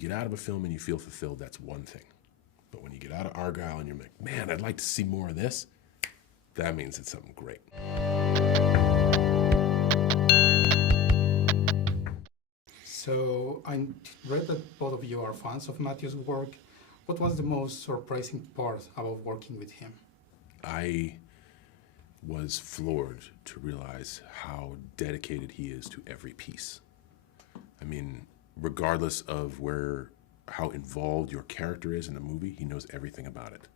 you get out of a film and you feel fulfilled, that's one thing. But when you get out of Argylle and you're like, man, I'd like to see more of this, that means it's something great. So I read that both of you are fans of Matthew's work. What was the most surprising part about working with him? I was floored to realize how dedicated he is to every piece. I mean, regardless of how involved your character is in the movie, he knows everything about it.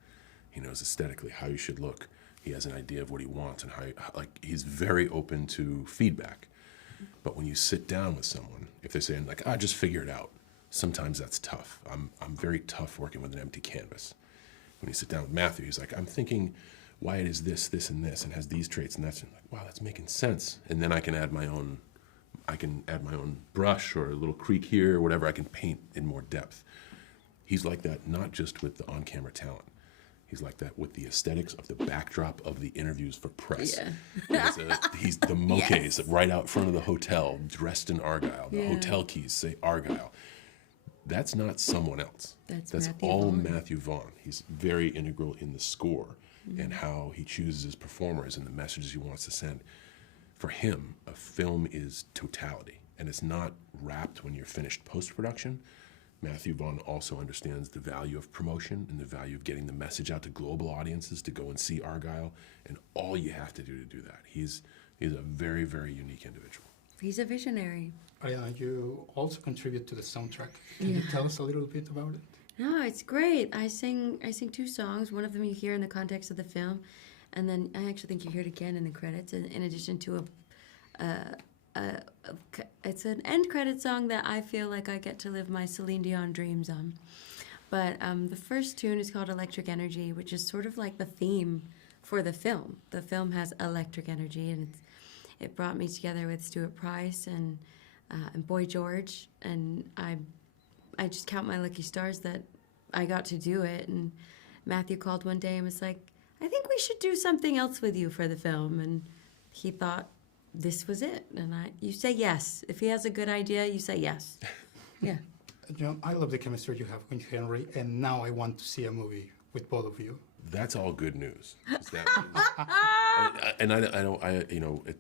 He knows aesthetically how you should look. He has an idea of what he wants and he's very open to feedback. But when you sit down with someone, if they're saying like, just figure it out, sometimes that's tough. I'm very tough working with an empty canvas. When you sit down with Matthew, he's like, I'm thinking why it is this, this, and this, and has these traits and that's, and like, wow, that's making sense. And then I can add my own brush or a little creak here or whatever. I can paint in more depth. He's like that, not just with the on-camera talent. He's like that with the aesthetics of the backdrop of the interviews for press. Yeah. He's the moquets right out front of the hotel, dressed in Argylle. The hotel keys say Argylle. That's not someone else. That's all Matthew Vaughn. He's very integral in the score and how he chooses his performers and the messages he wants to send. For him, a film is totality, and it's not wrapped when you're finished post-production. Matthew Vaughn also understands the value of promotion and the value of getting the message out to global audiences to go and see Argylle, and all you have to do that. He's a very, very unique individual. He's a visionary. Ariana, you also contribute to the soundtrack. Can you tell us a little bit about it? No, it's great. I sing 2 songs. One of them you hear in the context of the film, and then I actually think you hear it again in the credits, in addition to it's an end credit song that I feel like I get to live my Celine Dion dreams on. But the first tune is called Electric Energy, which is sort of like the theme for the film. The film has electric energy, and it brought me together with Stuart Price and Boy George, and I just count my lucky stars that I got to do it. And Matthew called one day and was like, I think we should do something else with you for the film. And he thought this was it. And you say yes. If he has a good idea, you say yes. Yeah. John, I love the chemistry you have with Henry, and now I want to see a movie with both of you. That's all good news.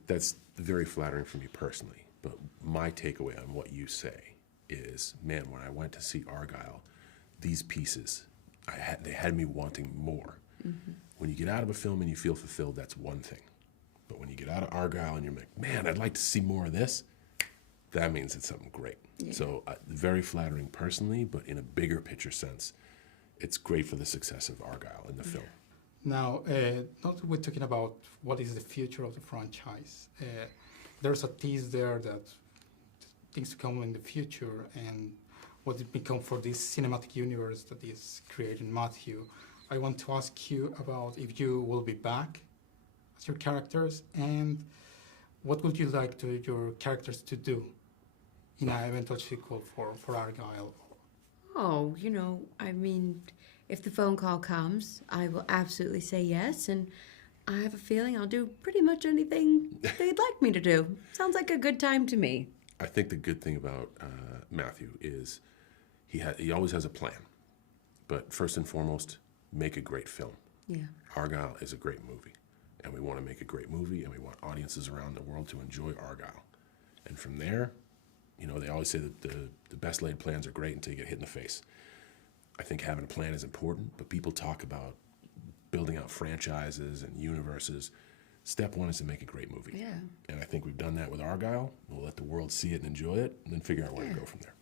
That's very flattering for me personally. But my takeaway on what you say is, man, when I went to see Argylle, these pieces, they had me wanting more. Mm-hmm. When you get out of a film and you feel fulfilled, that's one thing. But when you get out of Argylle and you're like, man, I'd like to see more of this, that means it's something great. Yeah. So very flattering personally, but in a bigger picture sense, it's great for the success of Argylle in the film. Now, now that we're talking about what is the future of the franchise, there's a tease there that things to come in the future and what it become for this cinematic universe that is creating Matthew. I want to ask you about if you will be back as your characters, and what would you like your characters to do in an eventual sequel for Argylle? Oh, I mean, if the phone call comes, I will absolutely say yes, and I have a feeling I'll do pretty much anything they'd like me to do. Sounds like a good time to me. I think the good thing about Matthew is he always has a plan, but first and foremost, make a great film. Yeah. Argylle is a great movie, and we want to make a great movie, and we want audiences around the world to enjoy Argylle. And from there, they always say that the best laid plans are great until you get hit in the face. I think having a plan is important, but people talk about building out franchises and universes. Step one is to make a great movie. Yeah. And I think we've done that with Argylle. We'll let the world see it and enjoy it, and then figure out where to go from there.